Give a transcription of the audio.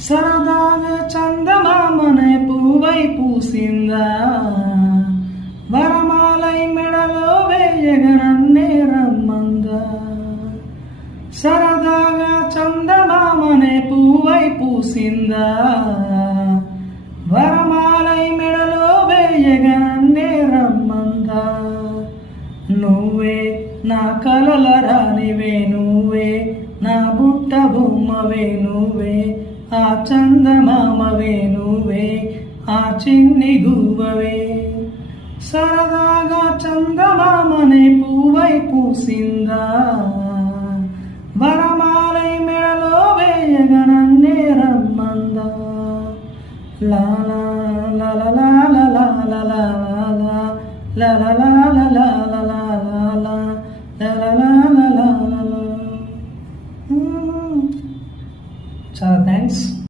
సరదాగా చందమామనే పూవై పూసిందా, వరమాలై మెడలో వేయగనన్నే రమ్మందా. సరదాగా చందమామనే పూవై పూసిందా, వరమాలై మెడలో వేయగనన్నే రమ్మందా. నువ్వే నా కలల రానివే, నువ్వే నా బుట్ట బొమ్మవే, నువ్వే ఆ చందమామవే, నువ్వే ఆ చిన్ని గువ్వవే. సరదాగా చందమామనే పూవై పూసిందా, వరమాలై మెడలో వేయగనన్నే రమ్మందా. లాలా లాలా లాలా లాలా లాలా లాలా చాలా థ్యాంక్స్.